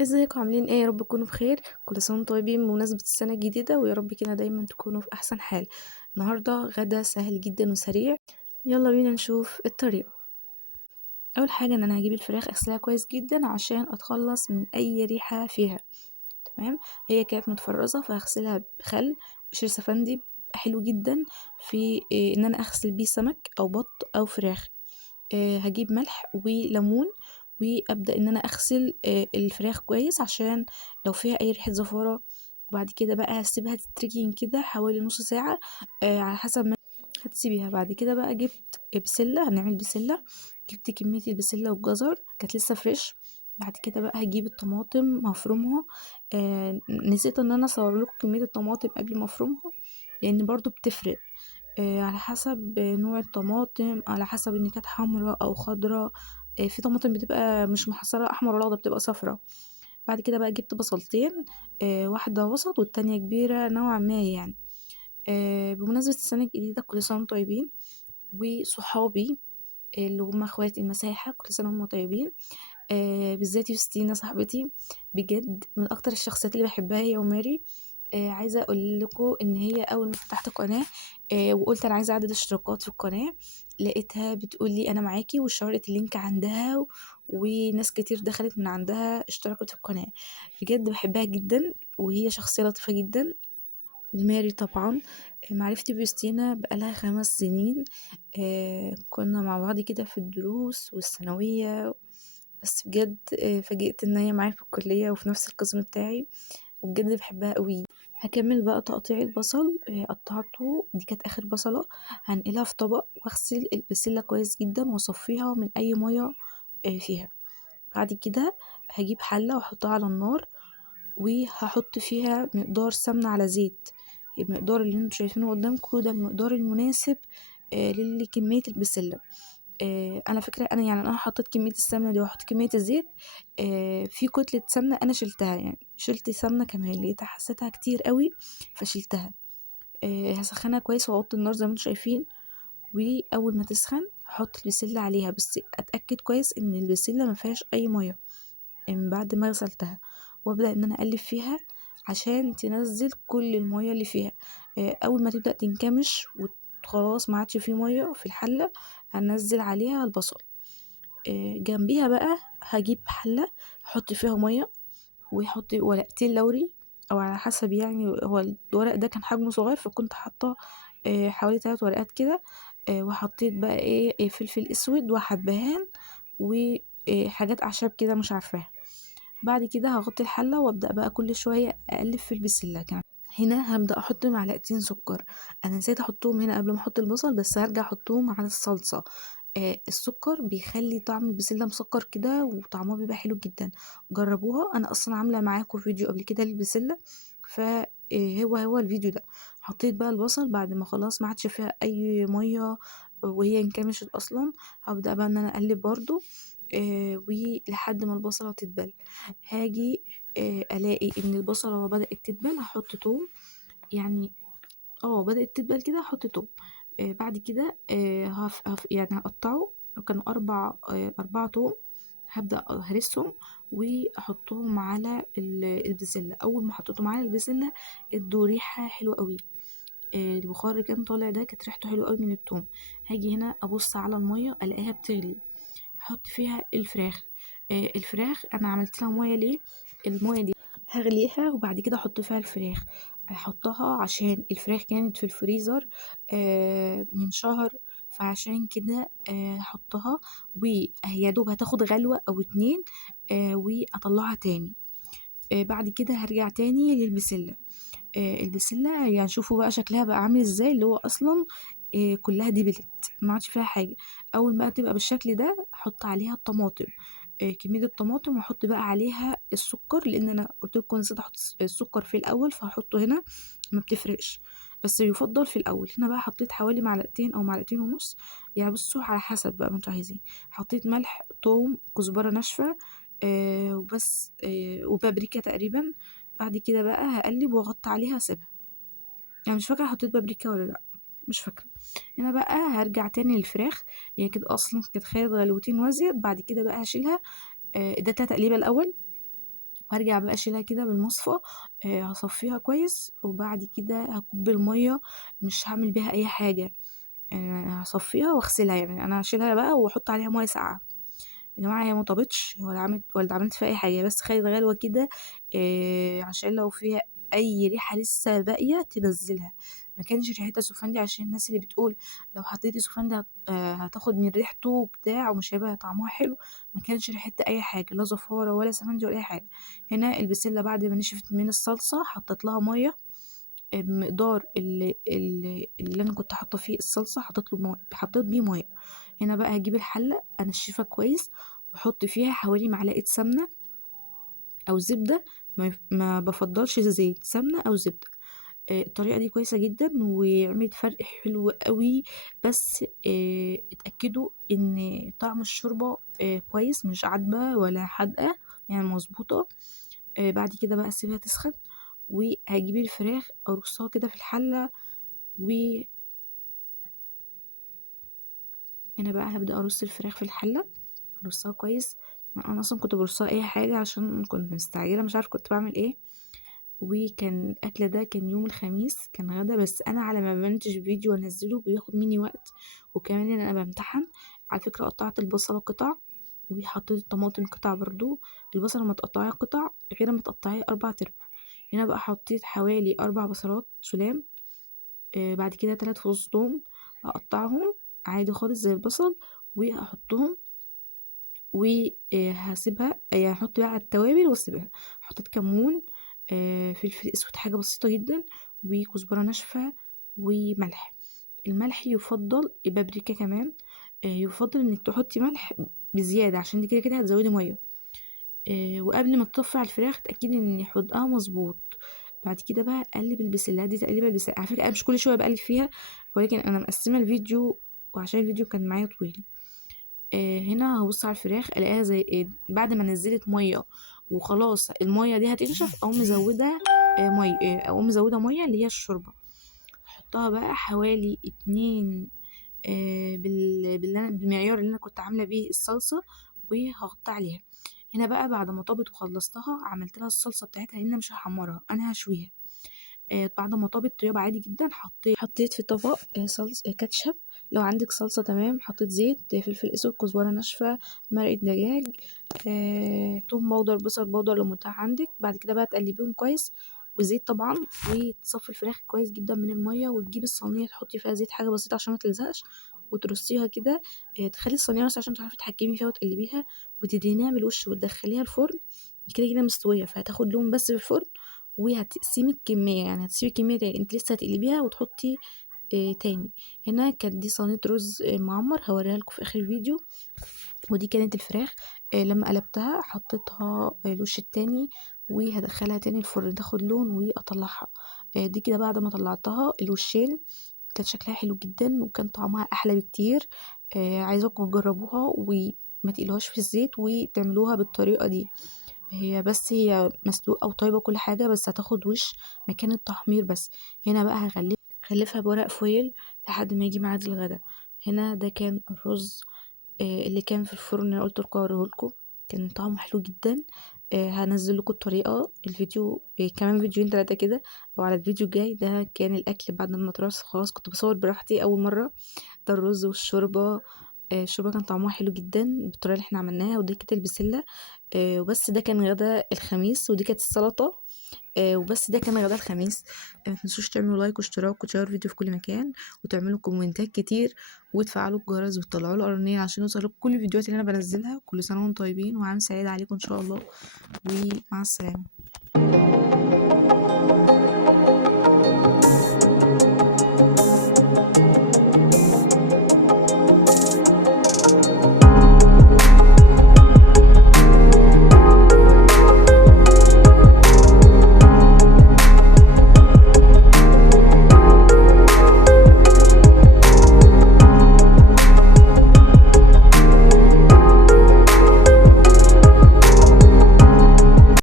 ازيكم عاملين ايه؟ يا رب تكونوا بخير. كل سنه وانتم طيبين بمناسبه السنه الجديده، ويا رب كده دايما تكونوا في احسن حال. النهارده غدا سهل جدا وسريع. يلا بينا نشوف الطريقه. اول حاجه ان انا هجيب الفراخ اغسلها كويس جدا عشان اتخلص من اي ريحه فيها. تمام. هي كانت متفرزه فهغسلها بخل وشير سفندي، بيبقى حلو جدا في ان انا اغسل بيه سمك او بط او فراخ. هجيب ملح وليمون وابدا ان انا اغسل الفراخ كويس عشان لو فيها اي ريحه زفاره. وبعد كده بقى هسيبها تتركين كده حوالي نص ساعه، على حسب ما هتسيبيها. بعد كده بقى جبت بسله، هنعمل بسله. جبت كميه البسله والجزر كانت لسه فريش. بعد كده بقى هجيب الطماطم هفرمها. نسيت ان انا اصور لكم كميه الطماطم قبل ما افرمها، لان برضو بتفرق. على حسب نوع الطماطم، على حسب ان كانت حمرا او خضرا. في طماطم بتبقى مش محصرة احمر ولا اخضر، بتبقى صفرا. بعد كده بقى جبت بصلتين، واحدة وسط والتانية كبيرة نوعا ما يعني. بمناسبة السنة الجديدة كل سنة وانتم طيبين. وصحابي اللي هم اخواتي المساحة كل سنة وهم طيبين. بالذات يوستينا صاحبتي، بجد من اكتر الشخصيات اللي بحبها هي وماري. عايزه اقول لكم ان هي اول ما فتحت قناه وقلت انا عايزه اعدد اشتراكات في القناه، لقيتها بتقول لي انا معاكي وشارت اللينك عندها وناس كتير دخلت من عندها اشتركت في القناه. بجد بحبها جدا وهي شخصيه لطيفه جدا. ماري طبعا، معرفتي بيوستينا بقالها 5 سنين. كنا مع بعض كده في الدروس والثانوية. بس بجد فاجئت ان هي معايا في الكلية وفي نفس القسم بتاعي، وبجد بحبها قوي. هكمل بقى تقطيع البصل. قطعته، دي كانت اخر بصلة. هنقلها في طبق واغسل البسلة كويس جدا واصفيها من اي مية فيها. بعد كده هجيب حلة واحطها على النار، وهحط فيها مقدار سمنة على زيت. المقدار اللي انتوا شايفينه قدامكم ده المقدار المناسب لكمية البسلة. انا فكرة انا حطيت كمية السمنة دي وحطيت كمية الزيت. في كتلة سمنة انا شلتها، يعني شلت سمنة كمان لقيتها حسيتها كتير قوي فشلتها. هسخنها كويس واوطي النار زي ما انتوا شايفين. واول ما تسخن هحط البسلة عليها، بس اتاكد كويس ان البسلة ما فيهاش اي مية من بعد ما غسلتها. وابدا ان انا اقلب فيها عشان تنزل كل المية اللي فيها. اول ما تبدا تنكمش وخلاص ما عادش فيه مية في الحلة، هنزل عليها البصل. جنبيها بقى هجيب حلة احط فيها مية، ويحط ورقتين لوري او على حسب، يعني هو الورق ده كان حجمه صغير فكنت حاطه حوالي 3 ورقات كده. وحطيت بقى ايه فلفل اسود وحبهان وحاجات اعشاب كده مش عارفاها. بعد كده هغطي الحلة وابدأ بقى كل شوية اقلب في البسلة كمان. هنا هبدأ احط معلقتين سكر. انا نسيت احطهم هنا قبل ما احط البصل، بس هرجع احطهم على الصلصة. السكر بيخلي طعم البسلة مسكر كده وطعمها بيبقى حلو جدا. جربوها، انا اصلا عاملة معاكم فيديو قبل كده للبسلة. ف هو الفيديو ده. حطيت بقى البصل بعد ما خلاص ما عادش فيها اي مية وهي انكمشت اصلا. هبدأ بقى ان انا اقلب برضو ولحد ما البصلة تتبل. هاجي الاقي ان البصلة بدأت تتبل هحط توم. يعني بدأت تتبل كده هحط توم. بعد كده يعني هقطعه. كانوا 4 توم. هبدأ هرسهم واحطهم على البسلة. اول ما حطيتهم على البسلة ادوا ريحة حلوة قوي. البخار اللي كان طالع ده كانت ريحته حلوة قوي من التوم. هاجي هنا ابص على المية الاقيها بتغلي، احط فيها الفراخ. الفراخ انا عملت لها ميه ليه؟ الميه دي هغليها وبعد كده احط فيها الفراخ. احطها عشان الفراخ كانت في الفريزر من شهر، فعشان كده احطها وهي يا دوب هتاخد غلوة او 2. واطلعها تاني. بعد كده هرجع تاني للبسلة. البسلة يعني شوفوا بقى شكلها بقى عامل ازاي، اللي هو اصلا كلها دبلت ما عادش فيها حاجة. اول ما تبقى بالشكل ده احط عليها الطماطم. كمية الطماطم واحط بقى عليها السكر، لان انا قلت لكم نسيت احط السكر في الاول فهحطه هنا. ما بتفرقش، بس يفضل في الاول. هنا بقى حطيت حوالي معلقتين او معلقتين ونص، يعني بصوا على حسب بقى ما انتوا عايزين. حطيت ملح، توم، كزبرة ناشفة، وبس، وبابريكا تقريبا. بعد كده بقى هقلب واغطي عليها واسيبها. انا مش فاكره حطيت بابريكا ولا لا، مش فاكره. هنا بقى هرجع تاني للفراخ. يعني كده اصلا كانت خدت غلوتين وازيد. بعد كده بقى هشيلها. اديتها تقليبه الاول. وهرجع بقى اشيلها كده بالمصفى. هصفيها كويس، وبعد كده هكب الميه، مش هعمل بيها اي حاجه. هصفيها واغسلها، يعني انا هشيلها بقى واحط عليها ميه ساقعه. يا جماعه هي ما طابتش ولا عملت فيها اي حاجه، بس خدت غلوه كده عشان لو فيها اي ريحه لسه باقيه تنزلها. ما كانش ريحتها سوفندي، عشان الناس اللي بتقول لو حطيتي سوفندي هتاخد من ريحته وبتاع ومش هيبقى طعمها حلو. ما كانش ريحتها اي حاجه، لا زفاره ولا سفندي ولا اي حاجه. هنا البسله بعد ما نشفت من الصلصه حطيت لها ميه بمقدار اللي انا كنت حاطه فيه الصلصه، حطيت بيه ميه. هنا بقى هجيب الحله انشفها كويس، واحط فيها حوالي معلقه سمنه او زبده. ما بفضلش زيت، سمنه او زبده. الطريقه دي كويسه جدا وعملت فرق حلو قوي. بس اتاكدوا ان طعم الشوربه كويس، مش عدبه ولا حادقه، يعني مظبوطه. بعد كده بقى اسيبها تسخن، وهجيب الفراخ ارصها كده في الحله. وانا بقى هبدا ارص الفراخ في الحله، ارصها كويس. انا اصلا كنت برصها اي حاجه عشان كنت مستعجله، مش عارفه كنت بعمل ايه. وكان الاكل ده كان يوم الخميس، كان غدا، بس انا على ما بنتج فيديو وانزله بياخد مني وقت، وكمان ان انا بمتحن. على فكره قطعت البصله قطع، وحطيت الطماطم قطع برضو. البصله ما تقطعيها قطع غير ما تقطعيها 4/4. هنا بقى حطيت حوالي 4 بصلات سلام. بعد كده 3 فصوص توم هقطعهم عادي خالص زي البصل، وهحطهم وهسيبها، يعني هحط بقى على التوابل واسيبها. حطيت كمون، فلفل اسود حاجه بسيطه جدا، وكزبره ناشفه، وملح. الملح يفضل، بابريكا كمان. يفضل انك تحطي ملح بزياده، عشان دي كده كده هتزودي ميه. وقبل ما تطفي على الفراخ تأكدي ان حدقها مظبوط. بعد كده بقى اقلب البسلات دي، تقليبه البسلات على فكره انا مش كل شويه بقلب فيها، ولكن انا مقسمه الفيديو وعشان الفيديو كان معايا طويل. هنا هبص على الفراخ الاقيها زي بعد ما نزلت ميه وخلاص الميه دي هتنشف، او مزوده ميه، او مزوده ميه اللي هي الشوربه. احطها بقى حوالي 2 بالمعيار اللي انا كنت عامله بيه الصلصه، وهغطي عليها. هنا بقى بعد ما طابت وخلصتها عملت لها الصلصه بتاعتها، لان أنا مش هحمرها، انا هشويها. بعد ما طابت طياب عادي جدا، حطيت في طبق صلصة كاتشب. لو عندك صلصة تمام، حطيت زيت، فلفل اسود، كزبرة ناشفة، مرقة دجاج، توم بودر، بصل بودر لو متاح عندك. بعد كده بقى تقلبيهم كويس، وزيت طبعا. وتصفي الفراخ كويس جدا من المية، وتجيبي الصينية تحطي فيها زيت حاجة بسيطة عشان ما تلزقش، وترصيها كده. تخلي الصينية بس عشان تعرفي تتحكمي فيها وتقلبيها، وتدهنيها من الوش وتدخليها الفرن. كده كده مستوية، فهتاخد لون بس في الفرن. وهتقسمي الكمية، يعني هتسيبي كمية تاني انت لسه هتقلبيها وتحطي تاني. هنا كانت دي صينية رز معمر، هوريها لكم في اخر الفيديو. ودي كانت الفراخ لما قلبتها حطيتها الوش التاني، وهدخلها تاني الفرن تاخد لون واطلعها. دي كده بعد ما طلعتها الوشين كان شكلها حلو جدا، وكان طعمها احلى بكتير. عايزاكم تجربوها وما تقلوهاش في الزيت، وتعملوها بالطريقة دي. هي مسلوقة وطيبة كل حاجة، بس هتاخد وش مكان التحمير بس. هنا بقى هغلفها بورق فويل لحد ما يجي ميعاد الغدا. هنا ده كان الرز اللي كان في الفرن، انا قلت لكم اوريهولكم، كان طعمه حلو جدا. هنزل لكم الطريقة الفيديو، كمان فيديوهين 3 كده، او على الفيديو الجاي. ده كان الاكل بعد ما طلعت خلاص، كنت بصور براحتي اول مرة. ده الرز والشوربة. الشوربة كان طعمها حلو جدا بالطريقة اللي احنا عملناها، ودي كانت البسلة. وبس ده كان غدا الخميس، ودي كانت السلطة. وبس ده كان غدا الخميس. ما تنسوش تعملوا لايك واشتراك وتشيروا الفيديو في كل مكان، وتعملوا كومنتات كتير، وتفعلوا الجرس وتطلعوا له قرنين عشان يوصلكوا كل الفيديوهات اللي انا بنزلها. كل سنة وانتم طيبين وعام سعيد عليكم ان شاء الله، ومع السلامة.